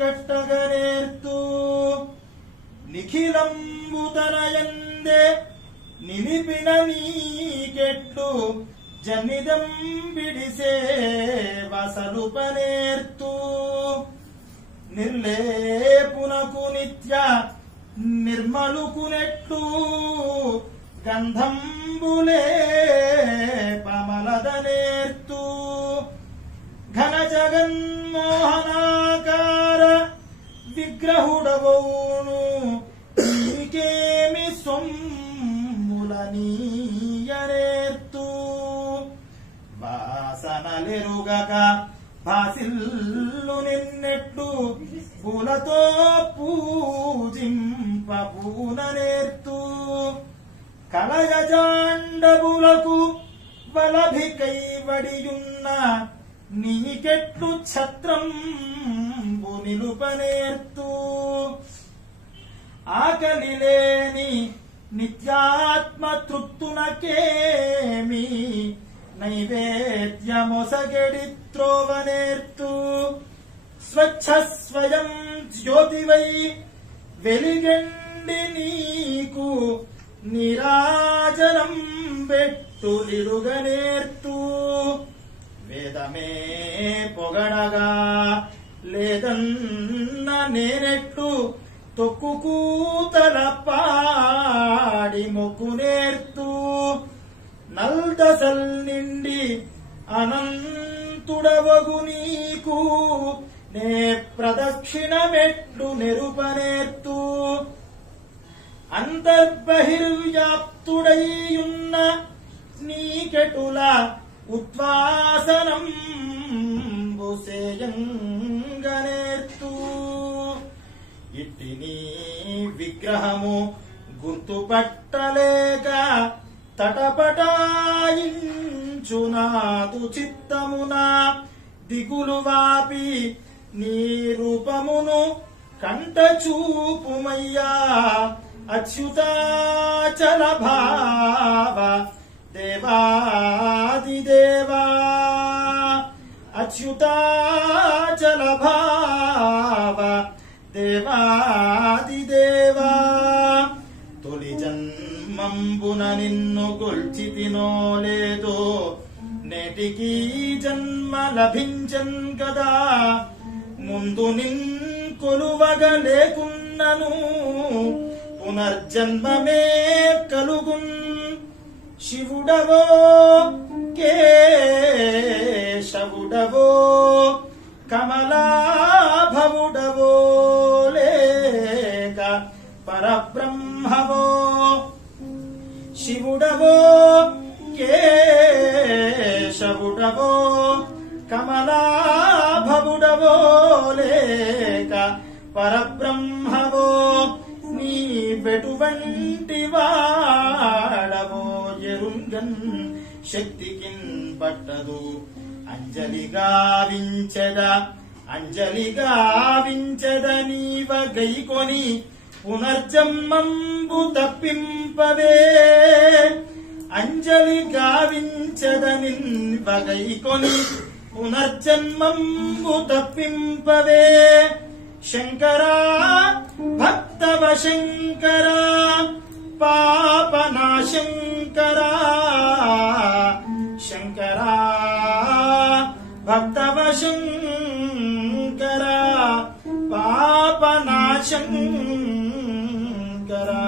కట్టగనేర్తూ నిఖిలంబుతనయందే నిలిపిన నీకెట్లు జనిదం బిడిసే వసలుపనేర్తూ నిర్లేపునకు నిత్య నిర్మలుకునెట్లు గంధంబులే పమలదనేర్తూ ఘన జగన్మోహనాకార విగ్రహుడవౌను నీకేమి సొమ్ములనీయనేర్తూ వాసనలెరుగక భాసిల్లు నిన్నెట్టు పూలతో పూజింపబూననేర్తూ కలయజాండబులకు వలభికై వడియున్న నీకెట్లు ఛత్రంబు నిలుపనేర్తూ ఆకలి లేని నిత్యాత్మ తృప్తునకేమి నైవేద్యమొసగెడి త్రోవనేర్తూ స్వచ్ఛ స్వయం జ్యోతివై వెలిగండి నీకు నిరాజనం బెట్టులిరుగనేర్తూ వేదమే పొగడగా లేదన్న నేనెట్లు తొక్కుకూతల పాడి మొక్కునేర్తూ నల్దసల్ నిండి అనంతుడవగు నీకు నే ప్రదక్షిణమెట్లు నెరుపనేర్తూ అంతర్బహిర్వ్యాప్తుడైయున్న నీకెటుల ఉద్వాసనం బుసేయంగనేర్తూ ఇట్టి నీ విగ్రహము గుర్తుపట్టలేక తటపటాయించునాదు చిత్తమున దిగులు వాపి నీ రూపమును కంట చూపుమయ్యా అచ్యుతాచల భావ దేవాదిదేవా అచ్యుతాచల భావ దేవాదిదేవా తొలి జన్మంబున నిన్ను గొల్చితినో లేదో నేటికి జన్మ లభించన్ కదా ముందు నిన్ కొలువగ లేకున్నను పునర్జన్మమే కలుగున్ శివుడవో కేశవుడవో కమలాభవుడవో లేక పరబ్రహ్మవో శివుడవో కేశవుడవో కమలాభవుడవో లేక పరబ్రహ్మవో నీ వెటువంటి వాడవో ఎరుంగన్ శక్తికిన్ పట్టదు అంజలి గావించద నీవ గైకొని పునర్జన్మంబు తప్పింపవే అంజలి గావించద నిన్వ గైకొని పునర్జన్మంబు తప్పింపవే శంకరా భక్తవ శంకరా పాపనాశంకరా శంకరా భక్తవ శంకరా పాపనాశంకరా